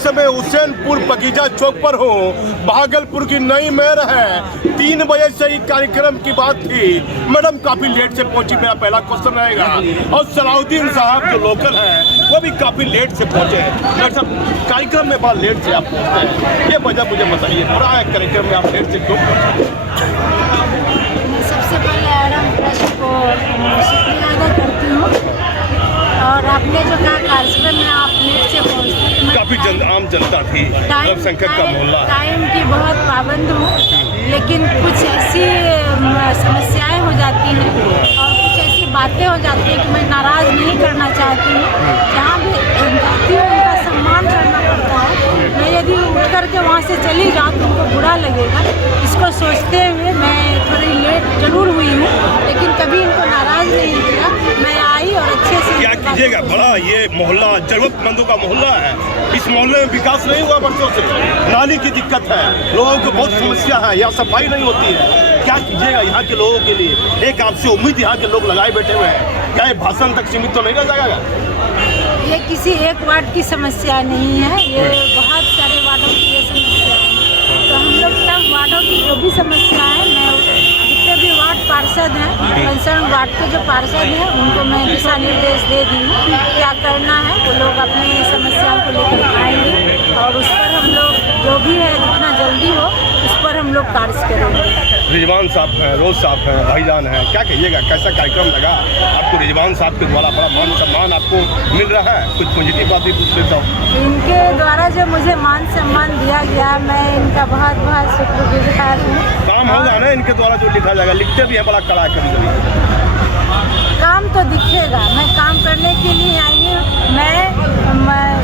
इस समय हुसैनपुर बगीचा चौक पर हूँ। भागलपुर की नई मेयर है। 3 बजे से ही कार्यक्रम की बात थी। मैडम काफ़ी लेट से पहुंची, मेरा पहला क्वेश्चन रहेगा। और सलाउद्दीन साहब जो लोकल हैं वो भी काफ़ी लेट से पहुंचे। मेरे साहब कार्यक्रम में बड़ा लेट से आप पहुँचते हैं, ये वजह मुझे बताइए। पूरा कार्यक्रम में आप लेट से क्यों पहुँचे? सबसे पहले आराम प्रेस को शुक्रिया अदा करती हूँ। और आपने जो कहा कार्यक्रम में आप लेट से पहुँचते हैं, काफ़ी आम जनता थी, अल्पसंख्यक का मोहल्ला। टाइम की बहुत पाबंद हूँ, लेकिन कुछ ऐसी समस्याएं हो जाती हैं और कुछ ऐसी बातें हो जाती हैं कि मैं नाराज़ नहीं करना चाहती हूँ। जहाँ भी जाती हूँ उनका सम्मान करना पड़ता है। मैं यदि उठ करके वहाँ से चली जाऊँ तो उनको बुरा लगेगा। इसको सोचते हुए मैं थोड़ी लेट जरूर हुई हूँ, लेकिन कभी इनको नाराज़ नहीं किया। मैं आई और अच्छे से क्या कीजिएगा, बड़ा ये मोहल्ला जरूरतमंदों का मोहल्ला है। इस मोहल्ले में विकास नहीं हुआ वर्षों से। नाली की दिक्कत है, लोगों को बहुत समस्या है, यहाँ सफाई नहीं होती है। क्या कीजिएगा यहाँ के लोगों के लिए? एक आपसे उम्मीद यहाँ के लोग लगाए बैठे हुए हैं, क्या ये भाषण तक सीमित तो नहीं रह जाएगा? ये किसी एक वार्ड की समस्या नहीं है, ये बहुत सारे वार्डों की ये समस्या है। तो हम लोग सब वार्डों की जो भी समस्या है, मैं जितने भी वार्ड पार्षद हैं, कंसर्न वार्ड के जो पार्षद हैं, उनको मैं दिशा निर्देश दे दी हूँ क्या करना है। वो लोग अपनी समस्याओं को लेकर आएंगे और उस पर हम लोग जो भी है जितना जल्दी हो उस पर हम लोग कार्य करेंगे। रिजवान साहब हैं, रोज साहब हैं, भाईजान हैं, क्या कहिएगा, कैसा कार्यक्रम लगा आपको? रिजवान साहब के द्वारा बड़ा मान सम्मान आपको मिल रहा है, कुछ पॉजिटिव बात भी पूछ लेता हूँ। इनके द्वारा जो मुझे मान सम्मान दिया गया, मैं इनका बहुत बहुत शुक्रगुजार हूँ। काम होगा ना इनके द्वारा जो लिखा जाएगा, लिखते भी हैं बड़ा कड़ा कभी। काम तो दिखेगा, मैं काम करने के लिए आई हूँ। मैं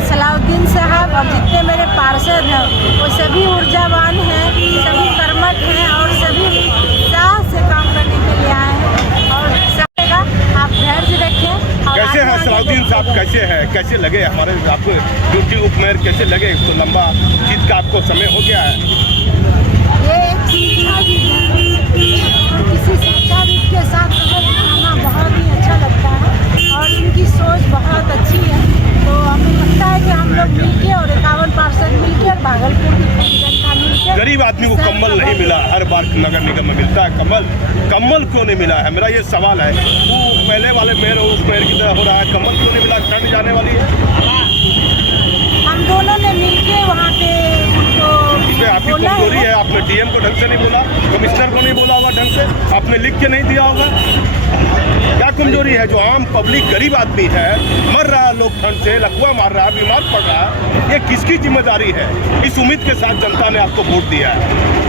सलाउद्दीन साहब और जितने मेरे पार्षद हैं वो सभी ऊर्जावान हैं, सभी कर्मठ हैं और सभी उत्साह से काम करने के लिए आए हैं। और सकेगा आप धैर्य रखें। कैसे हैं सलाउद्दीन साहब, कैसे हैं, कैसे लगे हमारे आपको ड्यूटी उप मेयर, कैसे लगे? तो लंबा जीत का आपको समय हो गया है। ये एक शिक्षाविद है और किसी शिक्षाविद के साथ खाना बहुत ही अच्छा लगता है और इनकी सोच बहुत अच्छी है। तो हमें लगता है कि हम लोग मिलके और 51 पार्षद मिलके और भागलपुर की पूरी जनता मिलके। गरीब आदमी को कम्बल नहीं मिला, हर बार नगर निगम में मिलता है कम्बल क्यों नहीं मिला है? मेरा ये सवाल है। वो पहले वाले मेयर उस मेयर की तरह हो रहा है, कम्बल क्यों नहीं मिला? ठंड जाने वाली है। हम दोनों ने मिलके वहाँ पे इसमें आपकी कमजोरी है, आपने डीएम को ढंग से नहीं बोला, कमिश्नर को नहीं बोला होगा ढंग से, आपने लिख के नहीं दिया होगा। क्या कमजोरी है? जो आम पब्लिक गरीब आदमी है, मर रहा है, लोग ठंड से लकवा मार रहा है, बीमार पड़ रहा है, ये किसकी जिम्मेदारी है? इस उम्मीद के साथ जनता ने आपको वोट दिया है,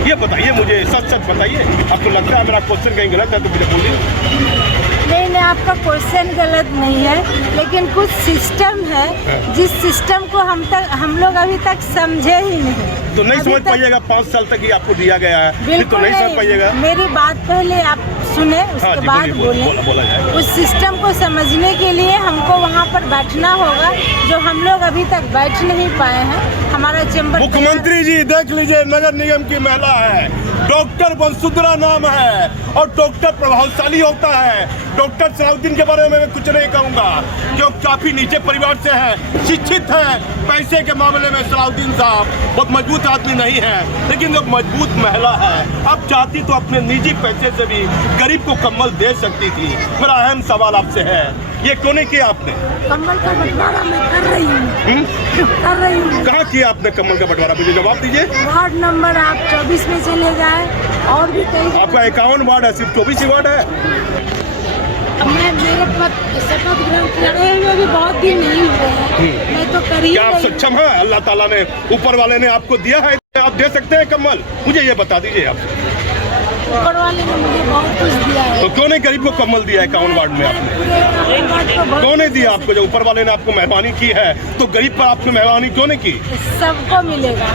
ये बताइए मुझे, सच सच बताइए। आपको लगता है मेरा क्वेश्चन कहीं गलत है तो मुझे बोलिए। नहीं, आपका क्वेश्चन गलत नहीं है, लेकिन कुछ सिस्टम है जिस सिस्टम को हम लोग अभी तक समझे ही नहीं। तो नहीं समझ पाइएगा, 5 साल तक ही आपको दिया गया है, बिल्कुल तो नहीं समझ पाइएगा। मेरी बात पहले आप सुने, उसके बाद बोला जाए। उस सिस्टम को समझने के लिए हमको वहाँ पर बैठना होगा, जो हम लोग अभी तक बैठ नहीं पाए हैं। हमारा चैम्बर मुख्यमंत्री जी देख लीजिए, नगर निगम की महिला है, डॉक्टर वसुंधरा नाम है और डॉक्टर प्रभावशाली होता है। डॉक्टर सलाउद्दीन के बारे में मैं कुछ नहीं कहूँगा, जो काफ़ी नीचे परिवार से है, शिक्षित है। पैसे के मामले में सलाउद्दीन साहब बहुत मजबूत आदमी नहीं है, लेकिन जो मजबूत महिला है, अब चाहती तो अपने निजी पैसे से भी गरीब को कम्बल दे सकती थी। मेरा अहम सवाल आपसे है, ये क्यों नहीं किया आपने? कम्बल का बंटवारा मैं कर रही हूँ। कहाँ किया आपने कम्बल का बंटवारा? मुझे जवाब दीजिए। वार्ड नंबर आप 24 में चले जाए और भी कई। आपका 51 वार्ड है, सिर्फ 24 ही वार्ड है। मैं मेरे शपथ ग्रहण करे हुए भी बहुत दिन नहीं हुए हैं, मैं तो करी। क्या आप सक्षम हैं? अल्लाह ताला ने, ऊपर वाले ने आपको दिया है, आप दे सकते हैं कम्बल? मुझे ये बता दीजिए आप। ऊपर वाले ने मुझे बहुत कुछ दिया है, तो क्यों नहीं गरीब को कम्बल दिया है 51 वार्ड में आपने? क्यों नहीं दिया आपको? जब ऊपर वाले ने आपको मेहरबानी की है तो गरीब पर आपने मेहरबानी क्यों नहीं की? सबको मिलेगा।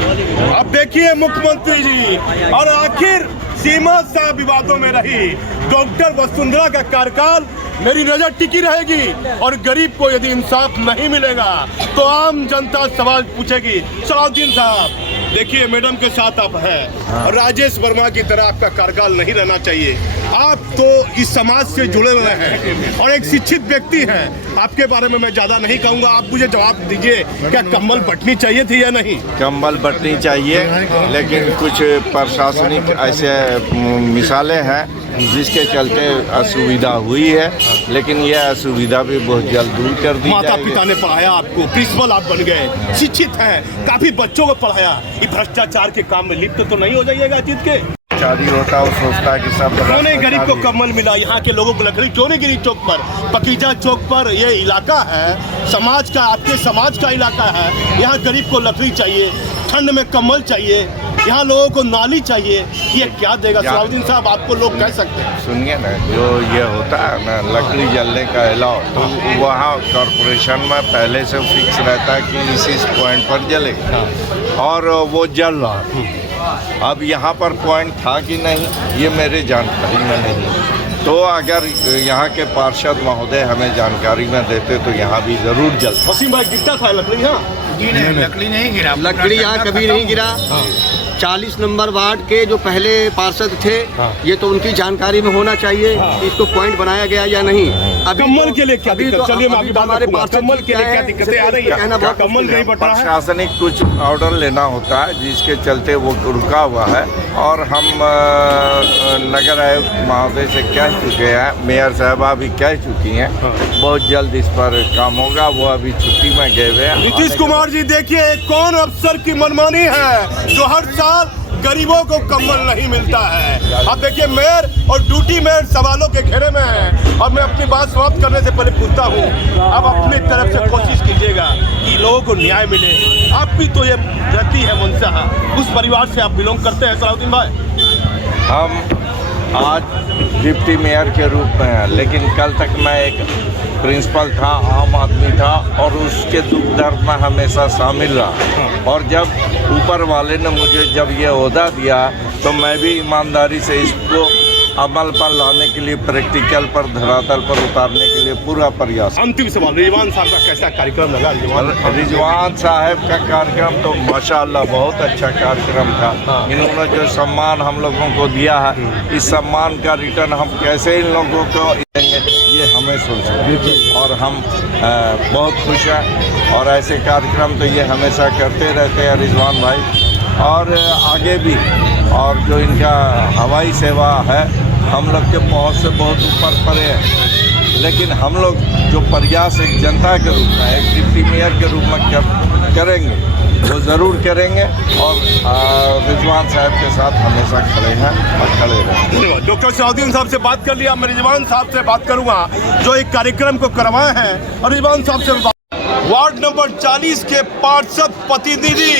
अब देखिए मुख्यमंत्री जी, और आखिर सीमा सा विवादों में रही डॉक्टर वसुंधरा का कार्यकाल मेरी नजर टिकी रहेगी, और गरीब को यदि इंसाफ नहीं मिलेगा तो आम जनता सवाल पूछेगी। सलाउद्दीन साहब देखिए, मैडम के साथ आप हैं और राजेश वर्मा की तरह आपका कार्यकाल नहीं रहना चाहिए। आप तो इस समाज से जुड़े हुए हैं और एक शिक्षित व्यक्ति हैं, आपके बारे में मैं ज़्यादा नहीं कहूँगा, आप मुझे जवाब दीजिए, क्या कम्बल बंटनी चाहिए थी या नहीं? कम्बल बंटनी चाहिए, लेकिन कुछ प्रशासनिक ऐसे मिसालें हैं जिसके चलते असुविधा हुई है, लेकिन यह असुविधा भी बहुत जल्द दूर कर दी माता जाएगी। पिता ने पढ़ाया आपको, प्रिंसिपल आप बन गए, शिक्षित हैं, काफी बच्चों को पढ़ाया, ये भ्रष्टाचार के काम में लिप्त तो नहीं हो जाइएगा जीत के? शादी होता है, वो सोचता है कि सब क्यों नहीं गरीब को कम्बल मिला? यहाँ के लोगों को लकड़ी क्यों नहीं गिरी चौक पर? पकीजा चौक पर ये इलाका है समाज का, आपके समाज का इलाका है, यहाँ गरीब को लकड़ी चाहिए, ठंड में कम्बल चाहिए, यहाँ लोगों को नाली चाहिए, ये क्या देगा सलाउद्दीन साहब? आपको लोग कह सकते हैं। सुनिए ना, जो ये होता है ना लकड़ी जलने का अलाव, तो वहाँ कॉरपोरेशन में पहले से फिक्स रहता है कि इस पॉइंट पर जलेगा और वो जल रहा। अब यहाँ पर पॉइंट था कि नहीं, ये मेरे जानकारी में नहीं। तो अगर यहाँ के पार्षद महोदय हमें जानकारी में देते तो यहाँ भी ज़रूर जलता। वसीम भाई गिरता था लकड़ी यहाँ? लकड़ी नहीं गिरा, लकड़ी यहाँ कभी नहीं गिरा। 40 नंबर वार्ड के जो पहले पार्षद थे, ये तो उनकी जानकारी में होना चाहिए कि इसको पॉइंट बनाया गया या नहीं। अभी कम्बल के लिए क्या अभी दिक्कत? चलिए मैं आपकी बात हमारे रखूंगा। पार्षद कम्बल के लिए क्या दिक्कतें आ रही है? कम्बल नहीं बट रहा है। प्रशासनिक कुछ ऑर्डर लेना होता है जिसके चलते वो रुका हुआ है, और हम नगर आयुक्त महोदय से कह चुके हैं, मेयर साहबा भी कह चुकी हैं, बहुत जल्द इस पर काम होगा। वो अभी छुट्टी में गए हुए हैं। नीतीश कुमार जी देखिए कौन अफसर की मनमानी है जो हर साल गरीबों को कम्बल नहीं मिलता है। अब देखिए मेयर और ड्यूटी मेयर सवालों के घेरे में है, और मैं अपनी बात समाप्त करने से पहले पूछता हूँ, अब अपनी तरफ से कोशिश कीजिएगा कि लोगों को न्याय मिले। आपकी तो ये रहती है मंशा, उस परिवार से आप बिलोंग करते हैं सलाउद्दीन भाई? हम आज डिप्टी मेयर के रूप में हैं, लेकिन कल तक मैं एक प्रिंसिपल था, आम आदमी था, और उसके दुख दर्द में हमेशा शामिल रहा। और जब ऊपर वाले ने मुझे जब ये ओहदा दिया तो मैं भी ईमानदारी से इसको अमल पर लाने के लिए, प्रैक्टिकल पर, धरातल पर उतारने के लिए पूरा प्रयास। अंतिम सवाल, रिजवान साहब का कैसा कार्यक्रम लगा? रिजवान साहब का कार्यक्रम तो माशाअल्लाह बहुत अच्छा कार्यक्रम था। इन्होंने जो सम्मान हम लोगों को दिया है, इस सम्मान का रिटर्न हम कैसे इन लोगों को देंगे ये हमें सोचना, और हम बहुत खुश हैं। और ऐसे कार्यक्रम तो ये हमेशा करते रहते हैं रिजवान भाई, और आगे भी। और जो इनका हवाई सेवा है हम लोग के पहुँच से बहुत ऊपर पड़े हैं, लेकिन हम लोग जो प्रयास एक जनता के रूप में, एक डिप्टी मेयर के रूप में करेंगे वो ज़रूर करेंगे, और रिजवान साहब के साथ हमेशा खड़े हैं और खड़े रहेंगे। धन्यवाद। डॉक्टर सलाउद्दीन साहब से बात कर लिया, मैं रिजवान साहब से बात करूंगा जो एक कार्यक्रम को करवाए हैं, और रिजवान साहब से वार्ड नंबर 40 के पार्षद प्रतिनिधि,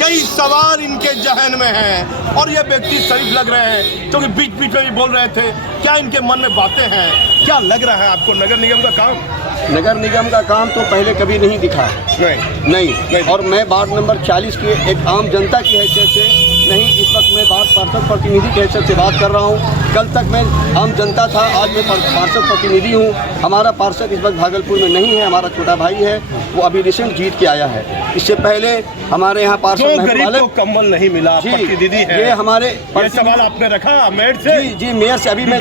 कई सवाल इनके जहन में हैं, और ये व्यक्ति शरीफ लग रहे हैं क्योंकि बीच बीच में भी बोल रहे थे। क्या इनके मन में बातें हैं? क्या लग रहा है आपको नगर निगम का काम? नगर निगम का काम तो पहले कभी नहीं दिखा, नहीं। और मैं वार्ड नंबर 40 के एक आम जनता की हैसियत से नहीं, इस वक्त मैं वार्ड पार्षद प्रतिनिधि की हैसियत से बात कर रहा हूँ। कल तक मैं आम जनता था, आज मैं पार्षद प्रतिनिधि हूँ। हमारा पार्षद इस वक्त भागलपुर में नहीं है, हमारा छोटा भाई है, वो अभी रिसेंट जीत के आया है। इससे पहले हमारे यहाँ पार्षद गरीब को कम्बल नहीं मिला, प्रतिनिधि है, ये हमारे ये सवाल आपने रखा मेयर से? जी मेयर से अभी मैं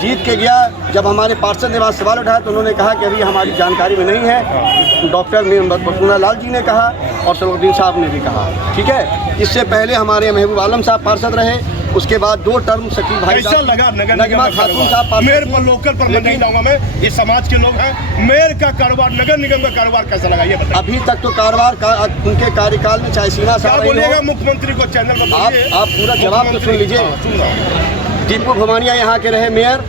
जीत के गया। जब हमारे पार्षद ने वहाँ सवाल उठाया तो उन्होंने कहा कि अभी हमारी जानकारी में नहीं है। डॉक्टर बसुना लाल जी ने कहा और सलाउद्दीन साहब ने भी कहा, ठीक है। इससे पहले हमारे महबूब आलम साहब पार्षद रहे, उसके बाद 2 टर्म शकील भाई कैसा लगा नगमा खातून साहब मेयर पर लोकल पर नहीं जाऊंगा मैं, ये समाज के लोग हैं। मेयर का कारोबार, नगर निगम का कारोबार कैसा लगा ये बताइए? अभी तक तो कारोबार का उनके कार्यकाल में चाहे सीमा साहब बोलिएगा मुख्यमंत्री को चैनल पर आप पूरा जवाब तो सुन लीजिए। दीपू भवानिया यहाँ के रहे मेयर,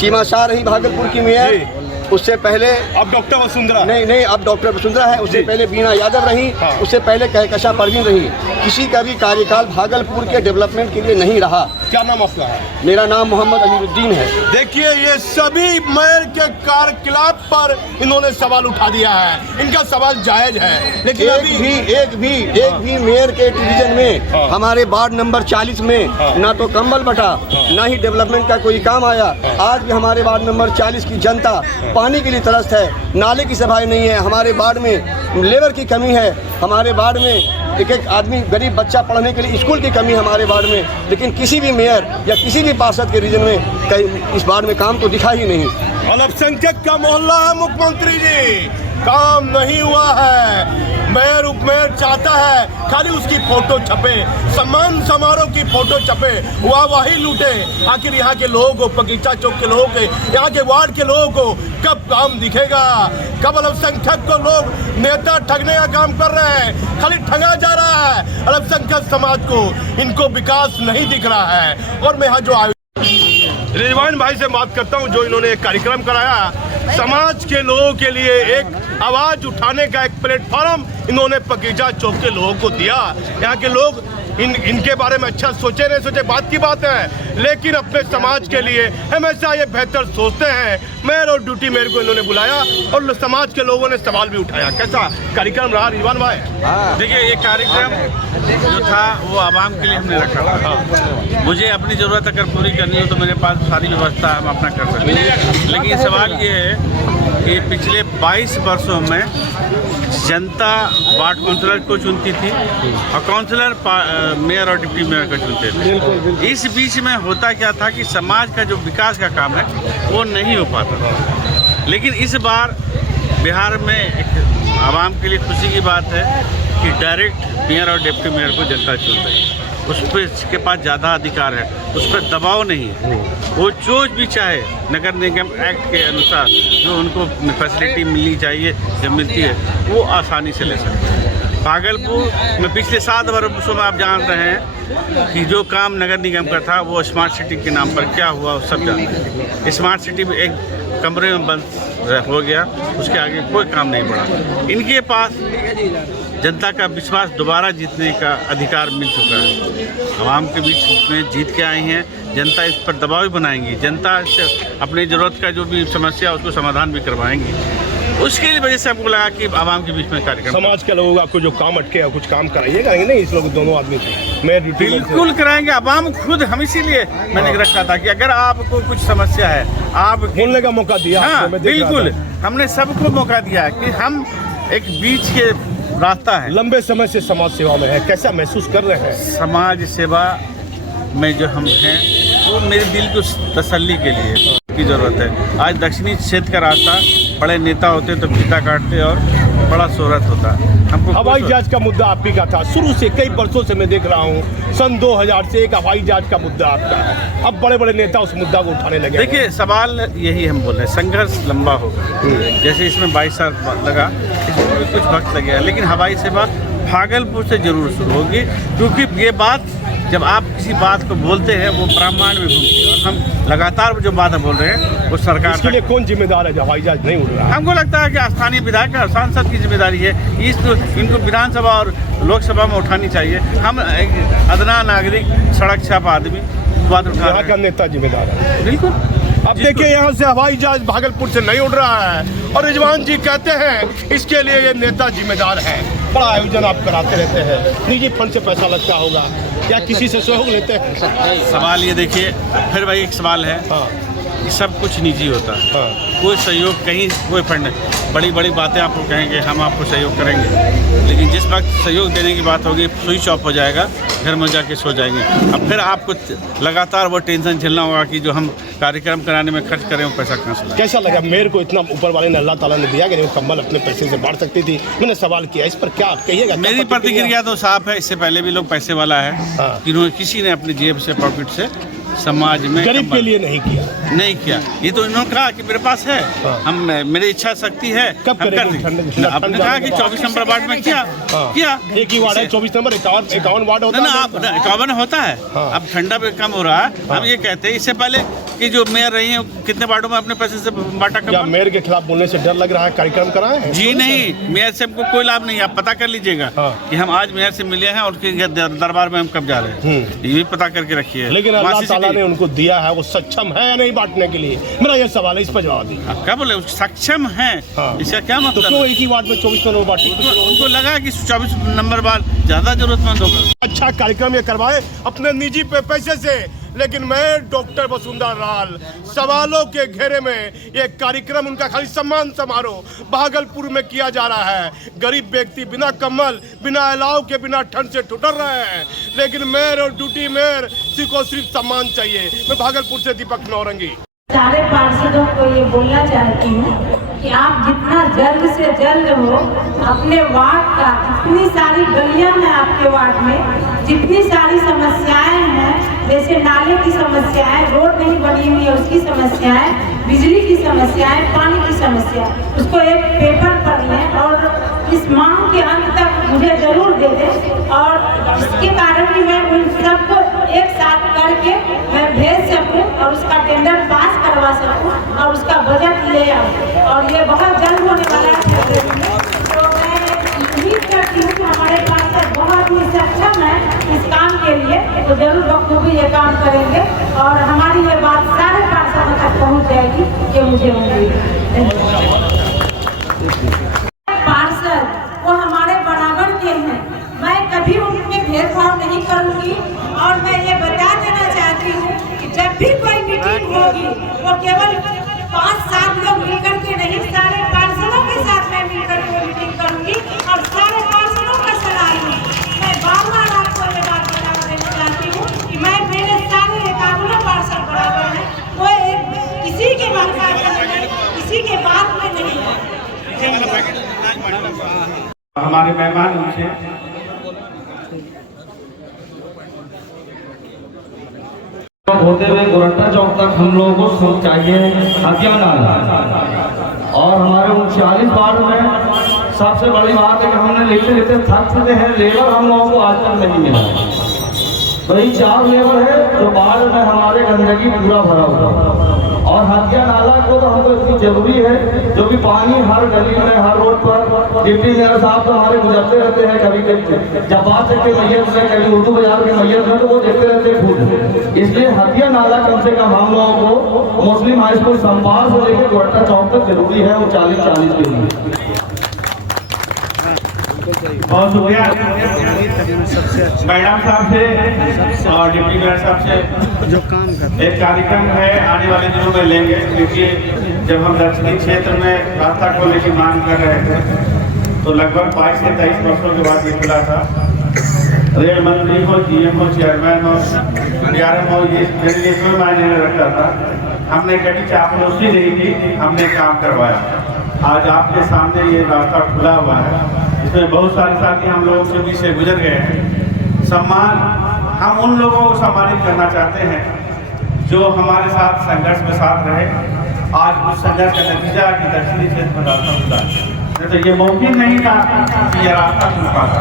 सीमा शाह रही भागलपुर की मेयर, उससे पहले अब डॉक्टर वसुंधरा नहीं अब डॉक्टर वसुंधरा है, उससे पहले बीना यादव रही, उससे पहले कहकशा परवीन रही। किसी का भी कार्यकाल भागलपुर के डेवलपमेंट के लिए नहीं रहा। क्या नाम आपका है? मेरा नाम मोहम्मद अमीरुद्दीन है। देखिए ये सभी मेयर के कार्यकलाप पर इन्होंने सवाल उठा दिया है, इनका सवाल जायज है, लेकिन एक भी मेयर के डिवीजन में हमारे वार्ड नंबर 40 में ना तो कंबल बटा, ना ही डेवलपमेंट का कोई काम आया। आज भी हमारे वार्ड नंबर 40 की जनता पानी के लिए तरसत है, नाले की सफाई नहीं है, हमारे वार्ड में लेबर की कमी है, हमारे वार्ड में एक एक आदमी गरीब बच्चा पढ़ने के लिए स्कूल की कमी हमारे वार्ड में, लेकिन किसी भी मेयर या किसी भी पार्षद के रीजन में कहीं इस वार्ड में काम तो दिखा ही नहीं। अल्पसंख्यक का मोहल्ला है मुख्यमंत्री जी, काम नहीं हुआ है। मेयर उपमेयर चाहता है खाली उसकी फोटो छपे, सम्मान समारोह की फोटो छपे, वाहवाही लूटे। आखिर यहाँ के लोगों को, बगीचा चौक के लोगों को, यहाँ के वार्ड के लोगों को कब काम दिखेगा? कब अल्पसंख्यक को लोग नेता ठगने का काम कर रहे हैं? खाली ठगा जा रहा है अल्पसंख्यक समाज को, इनको विकास नहीं दिख रहा है। और मैं यहाँ जो रिजवान भाई से बात करता हूँ, जो इन्होंने एक कार्यक्रम कराया, समाज के लोगों के लिए एक आवाज उठाने का एक प्लेटफॉर्म इन्होंने बगीचा चौक के लोगों को दिया। यहाँ के लोग इनके बारे में अच्छा सोचे नहीं सोचे बात की बात है, लेकिन अपने समाज के लिए हमेशा ये बेहतर सोचते हैं। मेयर और ड्यूटी मेयर को इन्होंने बुलाया और समाज के लोगों ने सवाल भी उठाया। कैसा कार्यक्रम रहा रिजवान भाई? देखिए, ये कार्यक्रम जो था वो आवाम के लिए हमने रखा था। मुझे अपनी ज़रूरत अगर पूरी करनी हो तो मेरे पास सारी व्यवस्था हम अपना कर सकते हैं, लेकिन सवाल ये है कि पिछले 22 वर्षों में जनता वार्ड काउंसलर को चुनती थी और काउंसलर मेयर और डिप्टी मेयर को चुनते थे। इस बीच में होता क्या था कि समाज का जो विकास का काम है वो नहीं हो पाता था। लेकिन इस बार बिहार में एक आवाम के लिए खुशी की बात है कि डायरेक्ट मेयर और डिप्टी मेयर को जनता चुन रही है। उस पर इसके पास ज़्यादा अधिकार है, उस पर दबाव नहीं है। वो जो भी चाहे नगर निगम एक्ट के अनुसार जो उनको फैसिलिटी मिलनी चाहिए, जब मिलती है वो आसानी से ले सकते हैं। भागलपुर में पिछले 7 वर्षों में आप जान रहे हैं कि जो काम नगर निगम का था वो स्मार्ट सिटी के नाम पर क्या हुआ वो सब जानते हैं। स्मार्ट सिटी में एक कमरे में बंद हो गया, उसके आगे कोई काम नहीं बढ़ा। इनके पास जनता का विश्वास दोबारा जीतने का अधिकार मिल चुका है। आवाम के बीच में जीत के आई हैं, जनता इस पर दबाव भी बनाएंगी, जनता से अपनी ज़रूरत का जो भी समस्या उसको समाधान भी करवाएंगी। उसके लिए वजह से हमको लगा कि आवाम के बीच में कार्यक्रम, समाज के लोगों का जो काम अटके है कुछ काम कराइएगा नहीं इस लोग दोनों आदमी से? मैं बिल्कुल कराएंगे। आवाम खुद हम इसीलिए मैंने रखा था कि अगर आपको कुछ समस्या है आप बोलने का मौका दिया। हाँ बिल्कुल, हमने सबको मौका दिया है कि हम एक बीच के रास्ता है। लंबे समय से समाज सेवा में है, कैसा महसूस कर रहे हैं? समाज सेवा में जो हम हैं वो मेरे दिल को तसल्ली के लिए की ज़रूरत है। आज दक्षिणी क्षेत्र का रास्ता बड़े नेता होते तो फीता काटते और बड़ा शोहरत होता। हमको हवाई जहाज का मुद्दा आप ही का था शुरू से, कई वर्षों से मैं देख रहा हूँ। सन 2000 से एक हवाई जहाज का मुद्दा आपका है, अब बड़े बड़े नेता उस मुद्दा को उठाने लगे। देखिए, सवाल यही हम बोल रहे हैं, संघर्ष लंबा होगा। जैसे इसमें 22 साल लगा, इसमें भी कुछ वक्त लगेगा, लेकिन हवाई सेवा भागलपुर से जरूर शुरू होगी, क्योंकि ये बात जब आप किसी बात को बोलते हैं वो ब्रह्मांड में घूमती है। और हम लगातार जो बात बोल रहे हैं वो सरकार इसके लिए कौन जिम्मेदार है जब हवाई जहाज नहीं उड़ रहा है? हमको लगता है कि स्थानीय विधायक और सांसद की जिम्मेदारी है। इनको विधानसभा और लोकसभा में उठानी चाहिए। हम एक अदना नागरिक, सड़क छाप आदमी बात उठा, यहाँ का नेता जिम्मेदार है। बिल्कुल। अब देखिए, यहाँ से हवाई जहाज भागलपुर से नहीं उड़ रहा है और रिजवान जी कहते हैं इसके लिए ये नेता जिम्मेदार है। बड़ा आयोजन आप कराते रहते हैं, निजी फंड से पैसा लगता होगा या किसी से सहयोग लेते हैं? सवाल ये देखिए, फिर भाई एक सवाल है कि सब कुछ निजी होता है, कोई सहयोग कहीं कोई फंड नहीं। बड़ी बड़ी बातें आपको कहेंगे हम आपको सहयोग करेंगे, लेकिन जिस वक्त सहयोग देने की बात होगी स्विच ऑफ हो जाएगा, घर में जाके सो जाएंगे। अब फिर आपको लगातार वो टेंशन झेलना होगा कि जो हम कार्यक्रम कराने में खर्च करें वो पैसा कहाँ से लाएं। कैसा लगा? मेयर को इतना ऊपर वाले ने अल्लाह ताला ने दिया कि वो कम्बल अपने पैसे से बांट सकती थी। मैंने सवाल किया, इस पर क्या आप कहिएगा? मेरी प्रतिक्रिया तो साफ है, इससे पहले भी लोग पैसे वाला है, किसी ने अपनी जेब से पॉकेट से समाज में गरीब के लिए नहीं किया। ये तो इन्होंने कहा कि मेरे पास है, हम मेरी इच्छा शक्ति है, कब करेंगे। आपने कहा कि 24 नंबर वार्ड में किया एक ही वार्ड है, 24 नंबर 51 वार्ड होता है। 51 होता है। अब ठंडा पे कम हो रहा है। हम ये कहते हैं इससे पहले कि जो मेयर रही हैं कितने वार्डों में अपने पैसे से बांटा क्या मेयर के खिलाफ बोलने से डर लग रहा है? कार्यक्रम कराए हैं? जी नहीं, मेयर से हमको कोई लाभ नहीं। आप पता कर लीजिएगा कि हम आज मेयर से मिले हैं और उनके दरबार में हम कब जा रहे हैं, ये भी पता करके रखिए। लेकिन अल्लाह ताला ने उनको दिया है, वो सक्षम है या नहीं बांटने के लिए? मेरा ये सवाल है, इस पर जवाब दीजिए। क्या बोले सक्षम है? इसका क्या मतलब? तो एक ही वार्ड में 24 नंबर बांटी? उनको लगा कि 24 नंबर वार्ड ज्यादा जरूरतमंद होगा। अच्छा कार्यक्रम ये करवाए अपने निजी पैसे से, लेकिन मैं डॉक्टर वसुंधरा लाल सवालों के घेरे में ये कार्यक्रम उनका खाली सम्मान समारोह भागलपुर में किया जा रहा है। गरीब व्यक्ति बिना कम्बल बिना अलाव के बिना ठंड से ठुठर रहे हैं, लेकिन मेयर और ड्यूटी मेयर को सिर्फ सम्मान चाहिए। मैं भागलपुर से दीपक नौरंगी। सारे पार्षदों को ये बोलना चाहती हूँ कि आप जितना जल्द से जल्द हो अपने वार्ड का, जितनी सारी गलियां हैं आपके वार्ड में, जितनी सारी समस्याएं हैं, जैसे नाले की समस्याएं, रोड नहीं बनी हुई है उसकी समस्याएं, बिजली की समस्याएं, पानी की समस्या, उसको एक पेपर पर लें और इस माह के अंत तक मुझे जरूर दे दें, और इसके कारण कि मैं उन सबको एक साथ करके मैं भेज सकूं और उसका टेंडर पास करवा सकूं और उसका बजट ले आऊं, और ये बहुत जल्द होने वाला है। तो मैं उम्मीद करती हूँ कि हमारे पास बहुत ही सक्षम है इस काम के लिए, तो जरूर बखूबी ये काम करेंगे और हमारी ये बात सारे पार्षदों तक पहुँच जाएगी, ये मुझे उम्मीद है। पार्षद वो हमारे बराबर के हैं, मैं कभी उनमें भेदभाव नहीं करूँगी, और मैं ये बता देना चाहती हूँ कि जब भी कोई मीटिंग होगी वो केवल 5-7 लोग मिलकर के नहीं, सारे पार्षदों के साथ मैं मिलकर के मीटिंग करूँगी और सारे पार्षदों का सलाह लूँगी। मैं बार-बार आपको ये बात बता देना चाहती हूँ कि मैं मेरे सारे एकाबुला पार्षद बराबर हैं, कोई किसी के बात में किसी के बात में नहीं है। हमारे मेहमान उनसे होते हुए गोरट्टा चौक तक हम लोगों को चाहिए हथिया नाला, और हमारे 39 वार्ड में सबसे बड़ी बात है कि हमने लिखते लिखते थक चुके हैं, लेबर हम लोगों को आज तक नहीं मिला। वही 4 लेबर है जो बाढ़ में हमारे गंदगी पूरा भरा हुआ, और हथिया नाला को तो हमको इतनी जरूरी है, जो कि पानी हर गली में हर रोड पर डिप्टी मेयर साहब तो हमारे गुजरते रहते हैं, कभी कभी जब बात के मैयत में, कभी उर्दू बाजार के मैयत में, तो वो देखते रहते हैं खुद। इसलिए हथिया नाला कम से कम हम लोगों को मुस्लिम हाई स्कूल संपाल से लेकर गोरट्टा चौक तक जरूरी है, वो 40-40 के लिए। बहुत शुक्रिया मैडम साहब से और डिप्टी मेयर साहब से। जो काम करते एक कार्यक्रम है आने वाले दिनों में लेंगे, क्योंकि जब हम दक्षिणी क्षेत्र में रास्ता खोलने की मांग कर रहे थे तो लगभग 22 से 23 वर्षों के बाद ये खुला था। रेल मंत्री हो, GM हो, चेयरमैन हो, DRM हो, ये मेरे लिए कोई मायने नहीं रखता था। हमने कभी चापलूसी नहीं की, हमने काम करवाया। आज आपके सामने ये रास्ता खुला हुआ है, इसमें बहुत सारे साथी हम लोगों के बीच से गुजर गए हैं। सम्मान, हम उन लोगों को सम्मानित करना चाहते हैं जो हमारे साथ संघर्ष में साथ रहे। आज उस संघर्ष का नतीजा कि दक्षिणी क्षेत्र में रास्ता खुला, नहीं तो ये मुमकिन नहीं था कि यह रास्ता खुल पाता।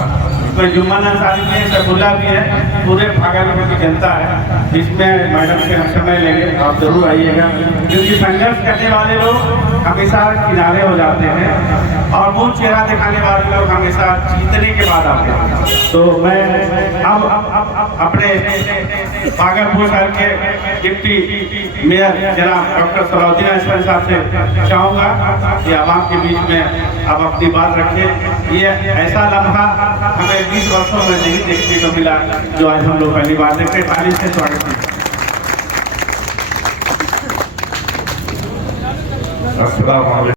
इसमें जुम्मन अंसारी भी है, सफुल्ला भी है, पूरे भागलपुर की जनता है, जिसमें मैडम से हम समय लेंगे, आप जरूर आइएगा, क्योंकि संघर्ष करने वाले लोग हमेशा किनारे हो जाते हैं और वो चेहरा दिखाने वाले लोग हमेशा जीतने के बाद आते हैं। तो मैं अब अपने भागलपुर शहर के डिप्टी मेयर जनाब डॉक्टर सलाउद्दीन अहसन साहब से चाहूँगा कि आवाम के बीच में अब अपनी बात रखें। ये ऐसा लम्हा हमें 20 वर्षों में नहीं देखने को मिला, जो आज हम लोग पहली बार देख रहे हैं। ताली से स्वागत कीजिए। अस्सलाम वालेकुम।